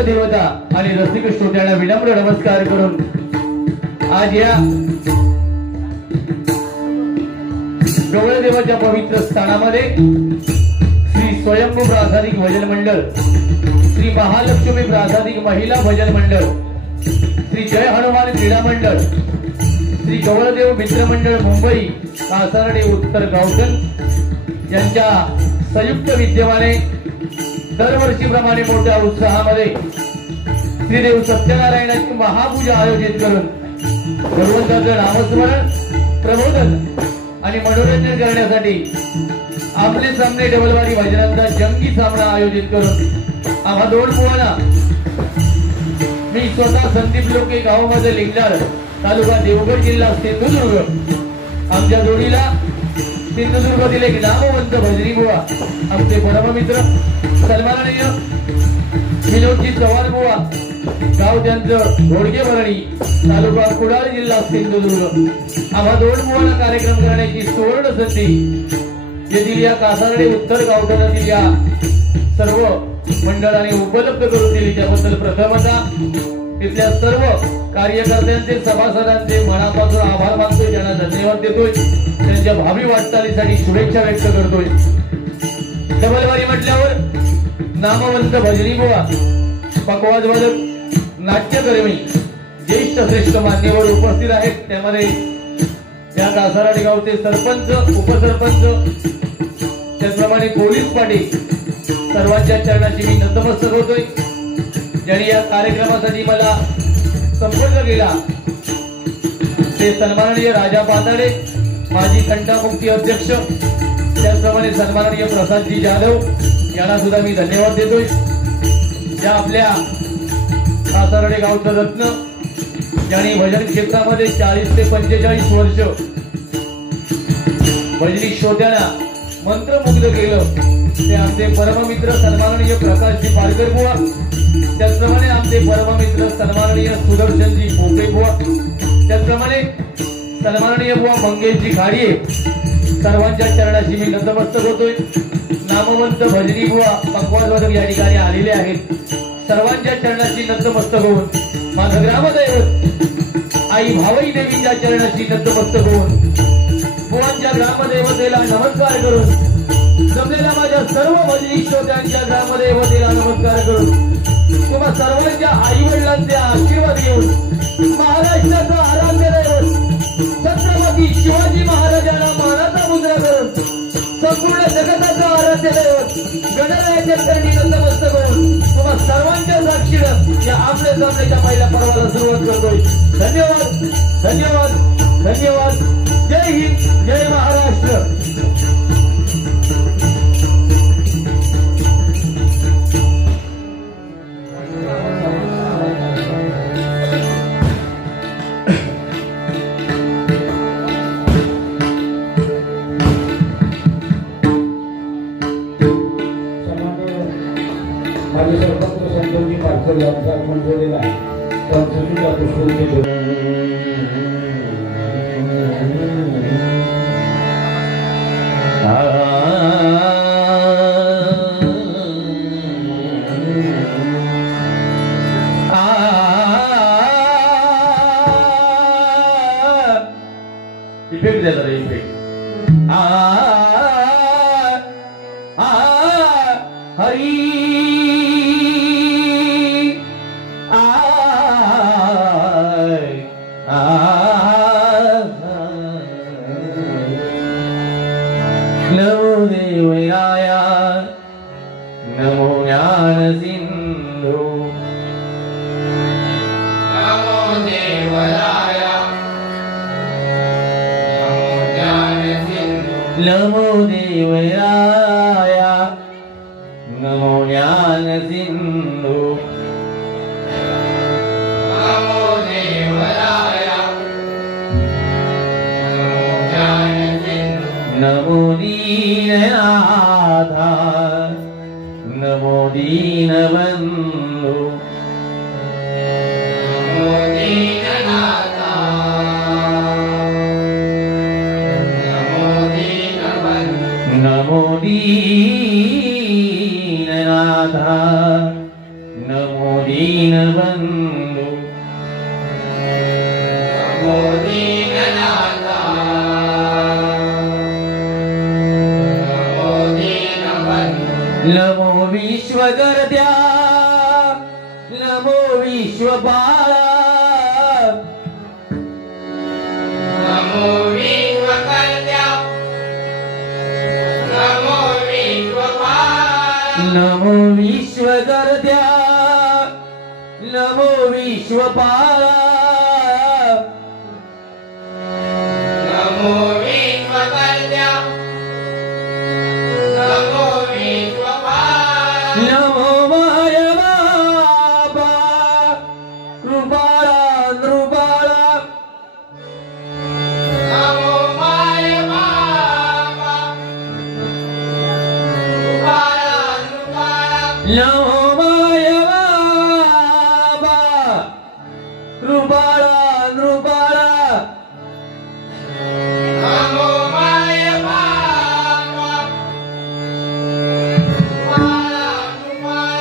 मंगल देवता आणि रसिक श्रोत्यांना विनम्र नमस्कार करून आज या गवळ देवाच्या पवित्र स्थानामध्ये श्री स्वयंभू प्रासादिक भजन मंडळ, श्री महालक्ष्मी प्रासादिक महिला भजन मंडळ, श्री जय हनुमान क्रीडा मंडळ, श्री गवळदेव मित्र मंडळ मुंबई कासारडे उत्तर गावठण यांच्या संयुक्त विद्यमाने दरवर्षीप्रमाणे मोठ्या उत्साहामध्ये श्रीदेव सत्यनारायणाची महापूजा आयोजित करून भगवंताचं नामस्मरण, प्रबोधन आणि मनोरंजन करण्यासाठी आपले सामने डबलवारी भजनांचा जंगी सामना आयोजित करून आम्हा दोन मुलांना मी स्वतः संदीप लोके गावामध्ये लिंगणार तालुका देवगड जिल्हा सिंधुदुर्ग आमच्या जोडीला सिंधुदुर्गातील एक नामवंत भजनी बुवा आमचे परममित्र सन्माननीय विनोदजी चव्हाण बुवा गाव त्यांचं घोडगे भरणी तालुका कुडाळ जिल्हा सिंधुदुर्ग आम्हा दोन बुवांना कार्यक्रम करण्याची सुवर्ण संधी येथील या कासारडे उत्तर गावठणातील या सर्व मंडळाने उपलब्ध करून दिली त्याबद्दल प्रथमतः तिथल्या सर्व कार्यकर्त्यांचे सभासदांचे मनापासून आभार मानतोय, त्यांना धन्यवाद देतोय, त्यांच्या भावी वाटचालीसाठी शुभेच्छा व्यक्त करतोय। डबलवारी म्हटल्यावर नामवंत भजनी बुवा, पकवाज वादक, नाट्यकर्मी, ज्येष्ठ श्रेष्ठ मान्यवर उपस्थित आहेत। त्यामध्ये या कासारडे गावचे सरपंच, उपसरपंच, त्याचप्रमाणे पोलीस पाटील सर्वांच्या चरणाशी मी नतमस्तक होतोय। ज्यांनी या कार्यक्रमासाठी मला संपर्क केला ते सन्माननीय राजा पाताडे, माजी कंटामुक्ती अध्यक्ष, त्याचप्रमाणे सन्माननीय प्रसादजी जाधव यांना सुद्धा मी धन्यवाद देतोय। ज्या आपल्या कासारडे गावचं रत्न, ज्यांनी भजन क्षेत्रामध्ये 40 ते 45 वर्ष भजनी श्रोत्यांना मंत्रमुग्ध केलं ते आमचे परममित्र सन्माननीय प्रकाशजी पालकर बुवा, त्याचप्रमाणे आमचे परममित्र सन्माननीय सुदर्शनजी भोपळे बुवा, त्याचप्रमाणे सन्माननीय बुवा मंगेशजी खाडिये, सर्वांच्या चरणाशी मी नतमस्तक होतोय। नामवंत भजनी बुवा पकवाजवादक या ठिकाणी आलेले आहेत, सर्वांच्या चरणाशी नतमस्तक होऊन माझं ग्रामदैवत आई भावई देवीच्या चरणाशी नतमस्तक होऊन बुवांच्या ग्रामदेवतेला नमस्कार करून जमलेल्या माझ्या सर्व भजनी श्रोत्यांच्या ग्रामदेवतेला नमस्कार करून तुम्हा सर्वांच्या आई वडिलांचे आशीर्वाद घेऊन महाराष्ट्राचा आराध्य दैवत छत्रपती शिवाजी महाराजांना मानाचा मुद्रा करून संपूर्ण जगताचं आराध्य दैवत गणरायाच्या चरणी नतमस्तक करून तुम्हा सर्वांच्या साक्षीनं या आपल्या सामन्याच्या पहिल्या पर्वाला सुरुवात करतोय। धन्यवाद, धन्यवाद, धन्यवाद। जय हिंद, जय महाराष्ट्र। नमो नमो विश्वगर्द्या नमो विश्वपाला नमो विश्वगर्द्या नमो विश्वपाला नमो विश्वगर्द्या नमो विश्वपाला नमो विश्वगर्द्या नमो विश्वपाला नमो माय बाबा कृपाळा नृपाळा नमो माय बाबा कृपाळा नृपाळा नमो माय बाबा कृपाळा नृपाळा नमो माय बाबा कृपाळा नृपाळा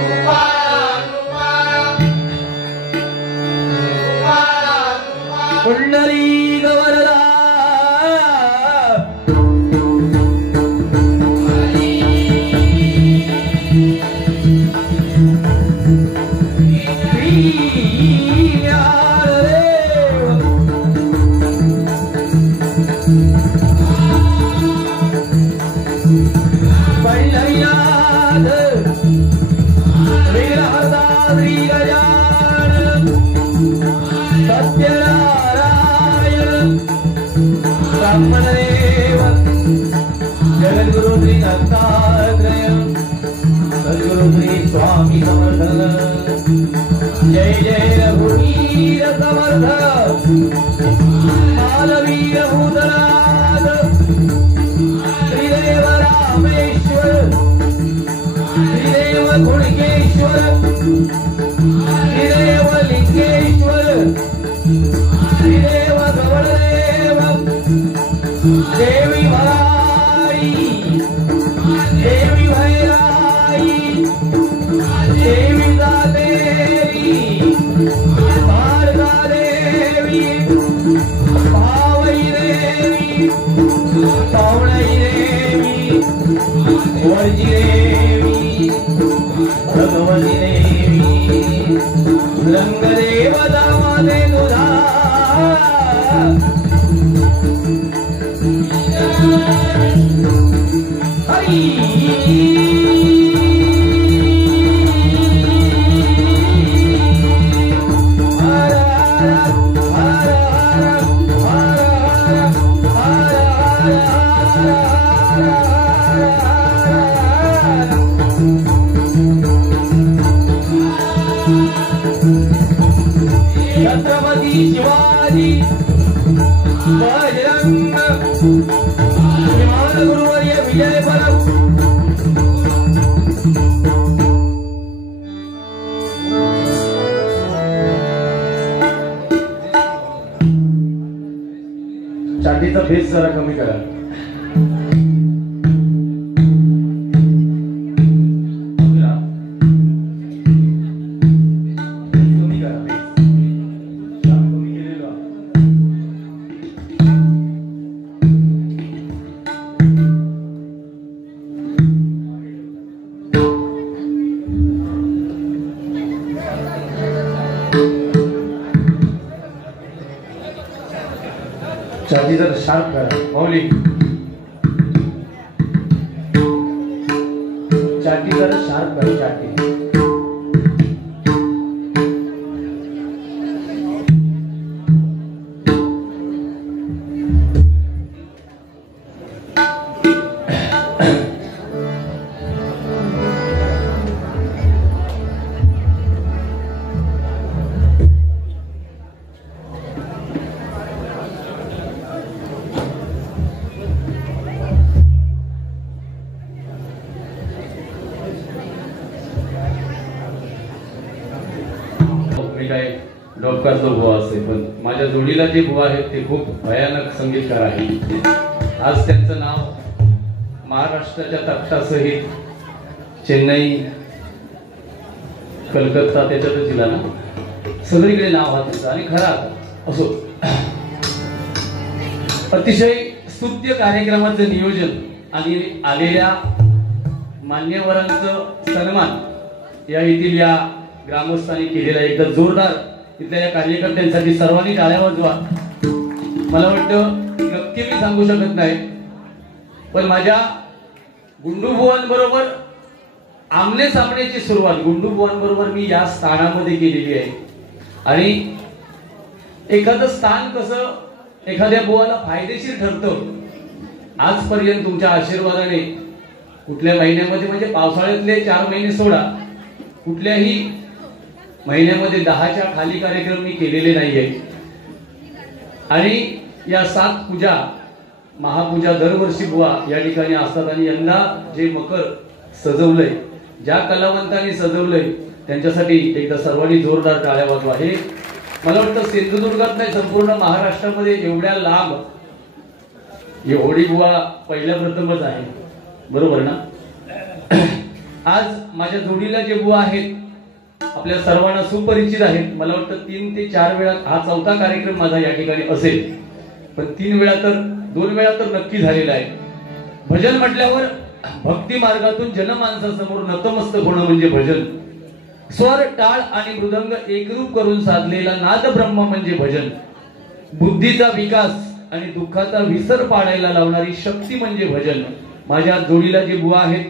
कृपाळा नृपाळा कृपाळा नृपाळा पुंडली गवरला जगद्गुरु श्री दत्तात्रेय सद्गुरु श्री स्वामी समर्थ जय जय रघुवीर समर्थ मालवीर भूतनाथ श्रीदेव रामेश्वर श्रीदेव कुणकेश्वर श्रीदेव लिंगेश्वर श्रीदेव गवळदेव देवी भराई देवी भैराई देवी दादेवी भारदा देवी भावई देवी पावणई देवी वरजी देवी भगवती देवी रंगदेव दामादे तुझा हरी हर हर हर हर छत्रपती शिवाजी बजरंग विमान गुरुवर्य विजय परम छातीचा भेस जरा कमी करा कमी करा भेस. कमी केलेलं. छाती जरा शार्प करा माऊली छाती जरा शार्प करा छाती काय डॉक्टरचा बुवा असेल पण माझ्या जोडीला जे बुवा आहेत ते खूप भयानक संगीतकार आहेत. आज त्यांचं नाव महाराष्ट्राच्या तख्तासहित चेन्नई कलकत्ता त्याच्यातच जिल्हा ना सगळीकडे नाव हा त्यांचं आणि खरा असो. अतिशय स्तुत्य कार्यक्रमाचं नियोजन आणि आलेल्या मान्यवरांचं सन्मान या येथील या ग्रामस्थांनी केलेला एकदा जोरदार इथल्या या कार्यकर्त्यांसाठी सर्वांनी टाळ्या वाजवा. मला वाटतं नक्की मी सांगू शकत नाही, पण माझ्या गुंडूबुवांबरोबर आमने सामनेची सुरुवात गुंडूबुवांबरोबर मी या स्थानामध्ये केलेली आहे. आणि एखादं स्थान कसं एखाद्या बुवाला फायदेशीर ठरतं, आजपर्यंत तुमच्या आशीर्वादाने कुठल्या महिन्यामध्ये म्हणजे पावसाळ्यातले 4 महिने सोडा, कुठल्याही महिन्यामध्ये 10च्या खाली कार्यक्रम मी केलेले नाहीये. आणि या 7 पूजा महापूजा दरवर्षी बुवा या ठिकाणी असतात. आणि यंदा जे मकर सजवलंय, ज्या कलावंतांनी सजवलंय त्यांच्यासाठी एकदा सर्वांनी जोरदार टाळ्या वाजवा. हे मला वाटतं सिंधुदुर्गात नाही, संपूर्ण महाराष्ट्रामध्ये एवढ्या लांब एवढी बुवा पहिल्या प्रथमच आहे, बरोबर ना. आज माझ्या जोडीला जे बुवा आहेत आपल्या सर्वांना सुपरिचित आहेत. मला वाटतं 3 ते 4 वेळा हा 4था कार्यक्रम माझा या ठिकाणी असेल, पण 2 वेळा तर नक्की झालेला आहे. भजन म्हटल्यावर भक्ती मार्गातून जनमानसासमोर नतमस्तक होणं म्हणजे भजन. स्वर, टाळ आणि मृदंग एकरूप करून साधलेला नाद ब्रह्म म्हणजे भजन. बुद्धीचा विकास आणि दुःखाचा विसर पाडायला लावणारी शक्ती म्हणजे भजन. माझ्या जोडीला जे बुवा आहेत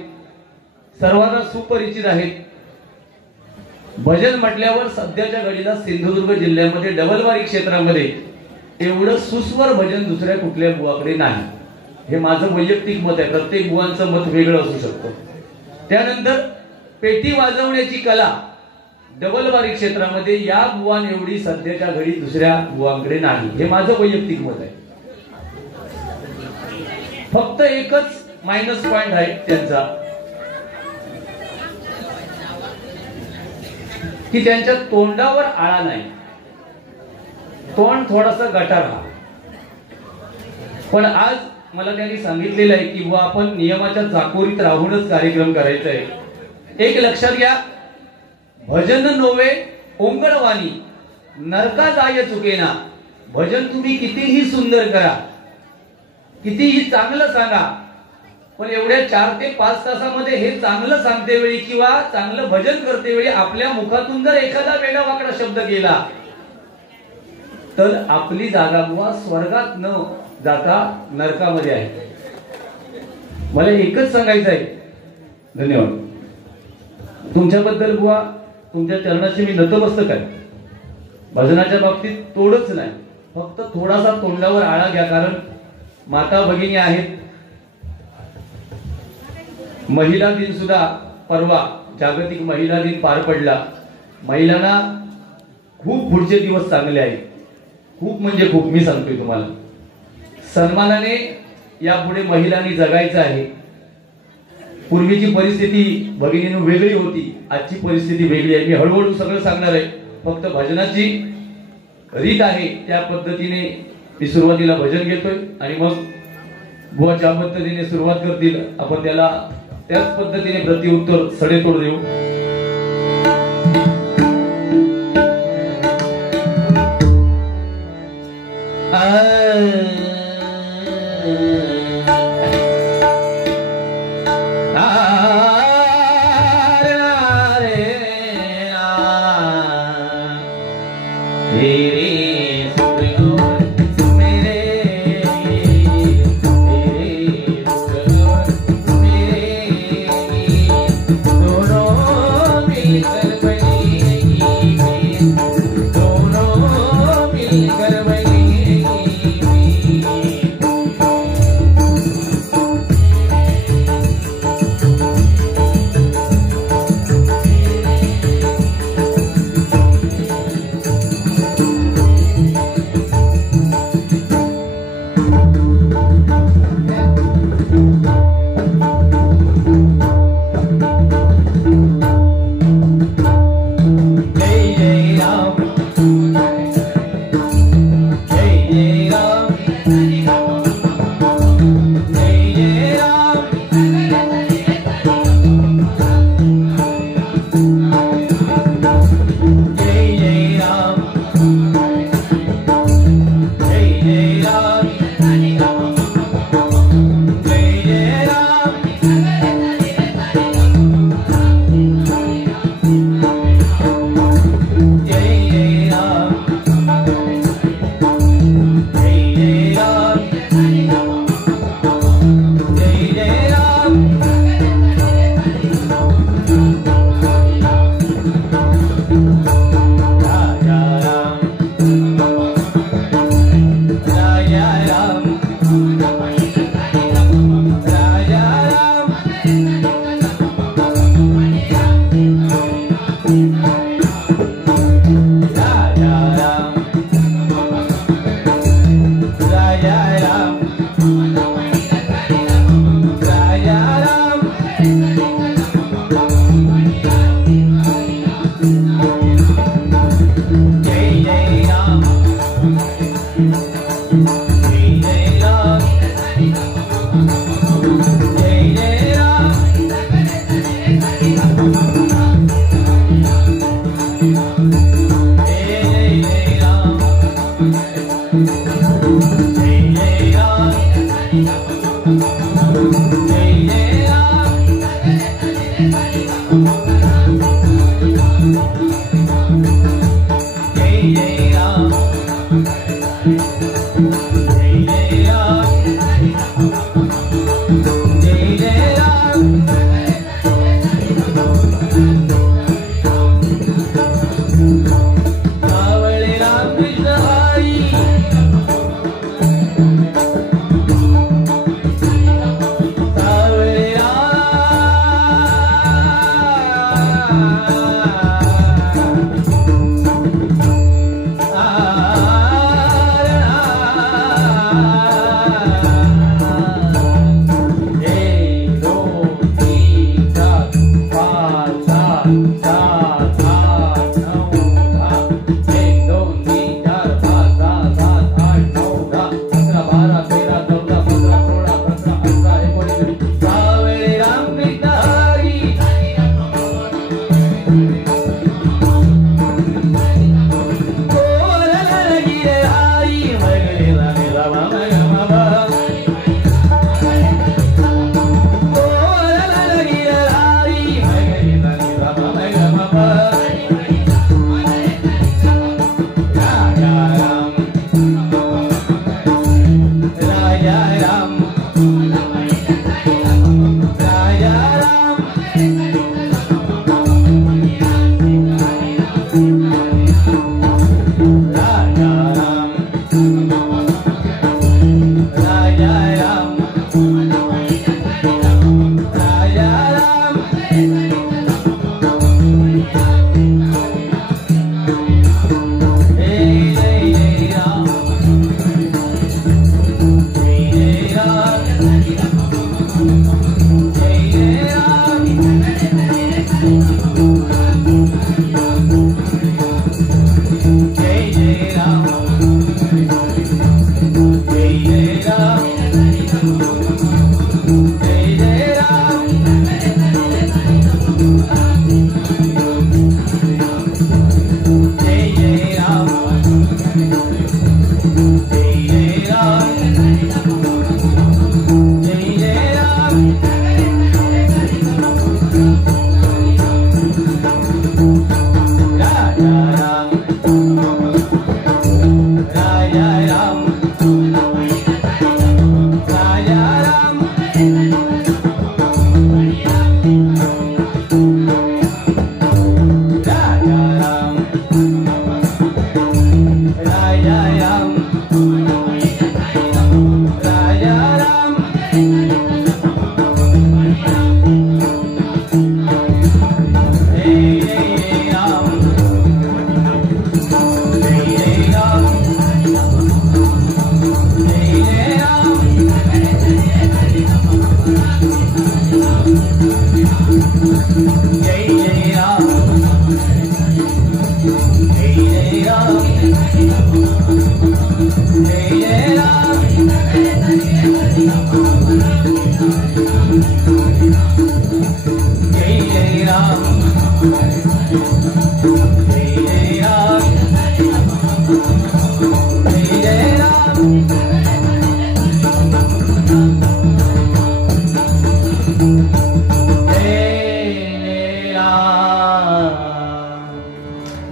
सर्वांना सुपरिचित आहेत. भजन म्हटल्यावर सध्याच्या घडीला सिंधुदुर्ग जिल्ह्यामध्ये डबलवारी क्षेत्रामध्ये एवढं सुस्वर भजन दुसऱ्या कुठल्या बुवाकडे नाही. हे माझं वैयक्तिक मत आहे, प्रत्येक बुवांचं मत वेगळं असू शकतं. त्यानंतर पेटी वाजवण्याची कला डबलवारी क्षेत्रामध्ये या बुवान एवढी सध्याच्या घडी दुसऱ्या बुवांकडे नाही. हे माझं वैयक्तिक मत आहे. फक्त एकच मायनस पॉइंट आहे त्यांचा, की त्यांच्या तोंडावर आळा नाही, तोंड थोडासा गटार हा. पण आज मला त्यांनी सांगितलेलं आहे की बुवा आपण नियमाच्या चाकोरीत राहूनच कार्यक्रम करायचा आहे. एक लक्षात घ्या, भजन नोवे ओंगळवाणी नरका जाय चुकेना. भजन तुम्ही कितीही सुंदर करा, कितीही चांगलं सांगा, पण एवढ्या 4 ते 5 तासामध्ये हे चांगलं सांगते वेळी किंवा चांगलं भजन करते वेळी आपल्या मुखातून जर एखादा वेगळा वाकडा शब्द गेला तर आपली जागा बुवा स्वर्गात न जाता नरकामध्ये आहे. मला एकच सांगायचं आहे, धन्यवाद. तुमच्याबद्दल बुवा तुमच्या चरणाशी मी नतमस्तक आहे. भजनाच्या बाबतीत तोडच नाही, फक्त थोडासा तोंडावर आळा घ्या. कारण माता भगिनी आहेत. महिला दिन सुद्धा परवा जागतिक महिला दिन पार पडला. महिलांना खूप पुढचे दिवस चांगले आहेत, खूप म्हणजे खूप. मी सांगतोय तुम्हाला, सन्मानाने यापुढे महिलांनी जगायचं आहे. पूर्वीची परिस्थिती भगिनींनो वेगळी होती, आजची परिस्थिती वेगळी आहे. मी हळूहळू सगळं सांगणार आहे. फक्त भजनाची रीत आहे त्या पद्धतीने मी सुरुवातीला भजन घेतोय आणि मग बुवा ज्या पद्धतीने सुरुवात करतील आपण त्याला त्याच पद्धतीने प्रत्युत्तर सडेतोड देऊ.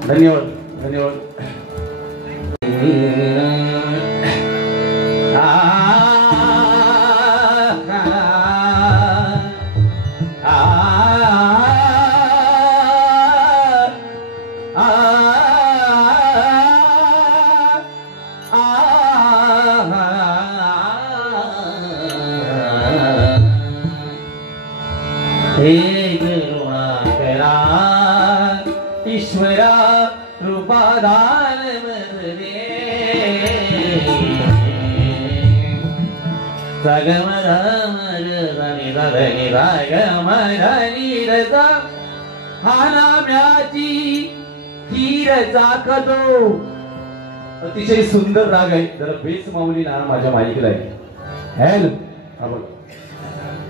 धन्यवाद धन्यवाद. हे करुणाकरा ईश्वरा रूपाधार मरे सगमधनि धनि रागमधनि रसा हा नाम्याची खीर चाकतो अतिशय सुंदर राग आहे. जरा बेस माऊली ना माझ्या माईकला आहे. हॅल हा बघ,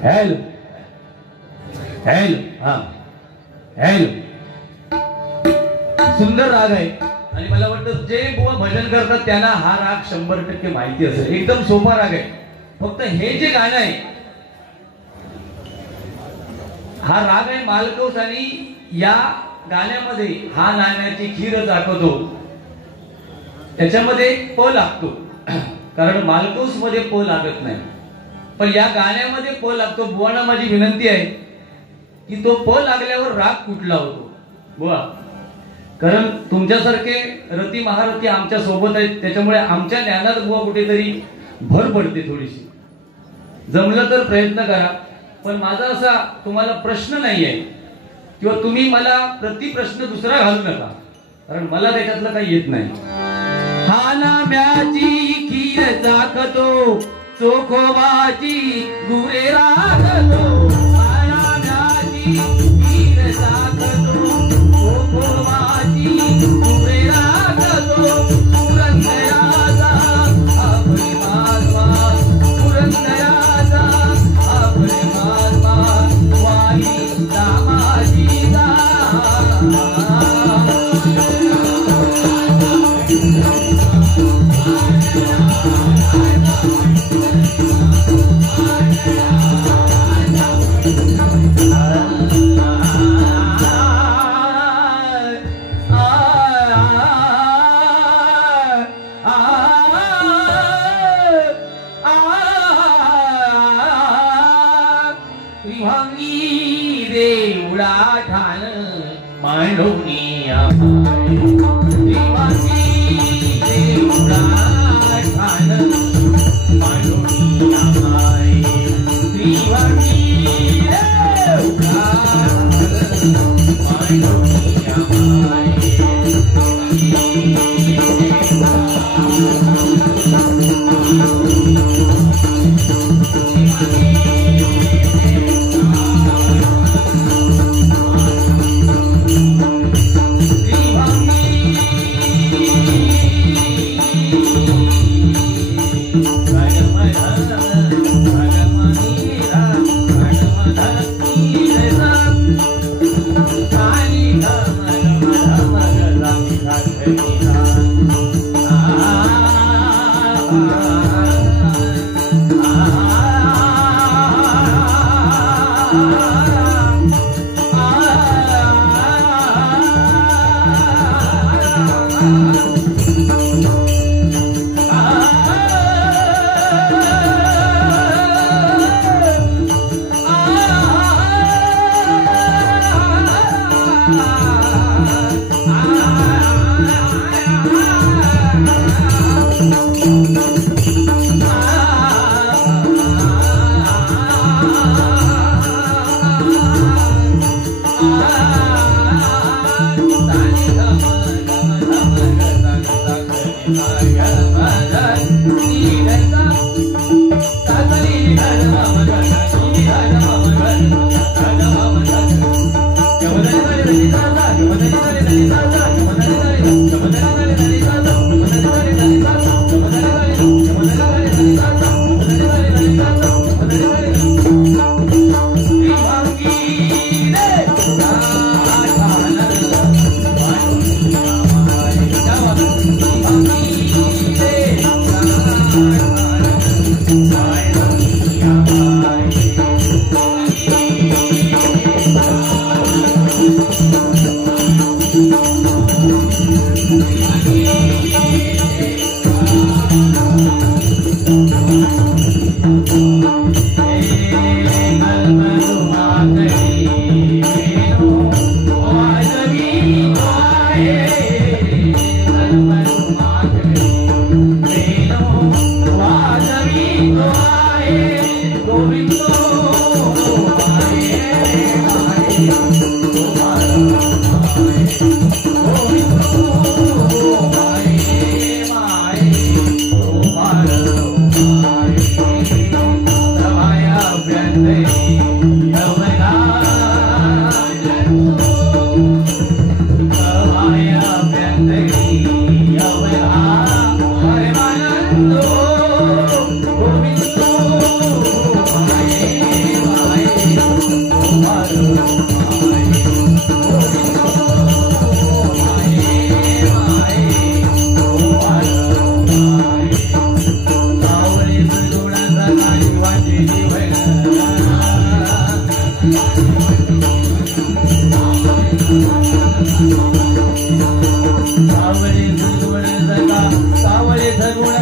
हॅल हॅल हा हॅल. सुंदर राग आहे आणि मला वाटतं जे बुवा भजन करतात त्यांना हा राग 100% माहिती असेल. एकदम सोपा राग आहे. फक्त हे जे गाणं आहे हा राग आहे मालकौस आणि या गाण्यामध्ये हा नाण्याची खीर दाखवतो. त्याच्यामध्ये प लागतो कारण मालकौस मध्ये प लागत नाही, पण या गाण्यामध्ये प लागतो. बुवांना माझी विनंती आहे की तो प लागल्यावर राग कुठला होतो बुवा, कारण तुमच्यासारखे रती महारथी आमच्या सोबत आहेत, त्याच्यामुळे आमच्या ज्ञानात बुवा कुठेतरी भर पडते थोडीशी. जमलं तर प्रयत्न करा, पण माझा असा तुम्हाला प्रश्न नाही आहे किंवा तुम्ही मला प्रतिप्रश्न दुसरा घालू नका, कारण मला त्याच्यातलं काही येत नाही. हा नाम्याची खीर दाखतो चोखोबाची गुरे राखतो. हा नाम्याची खीर दाखतो चोखोबाची गुरे राखतो. पुरंदराचा आपली मागवा, पुरंदराचा आपली मागवा, वाई दामाजी दा.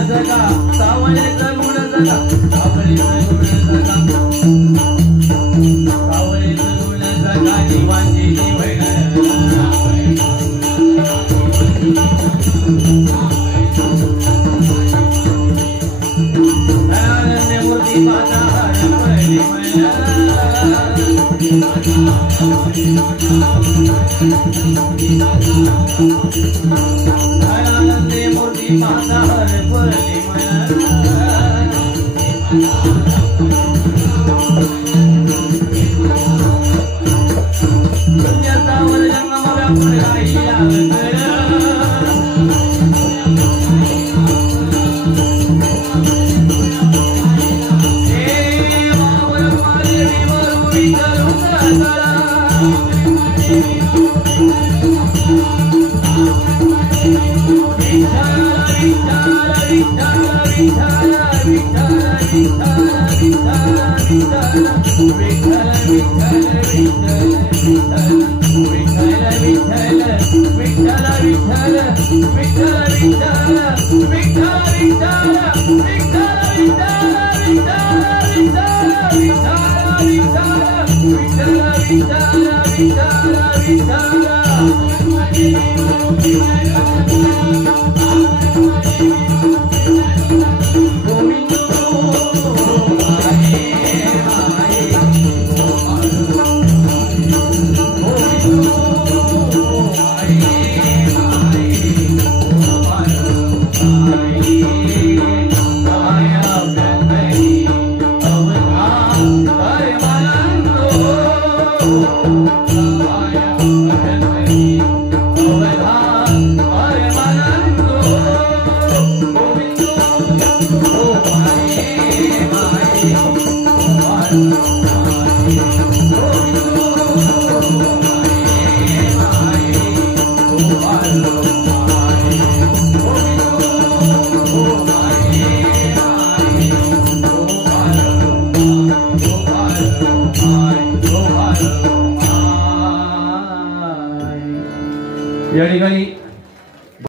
जगा सावळेचा गुण जगा सावळेचा गुण जगा सावळेचा गुण जगा जीवांची जीवण मूर्ती माता हरपळली मला आनंदे मूर्ती माता हरपळली मला पुण्याचा वर्जंगम व्यापून राहिला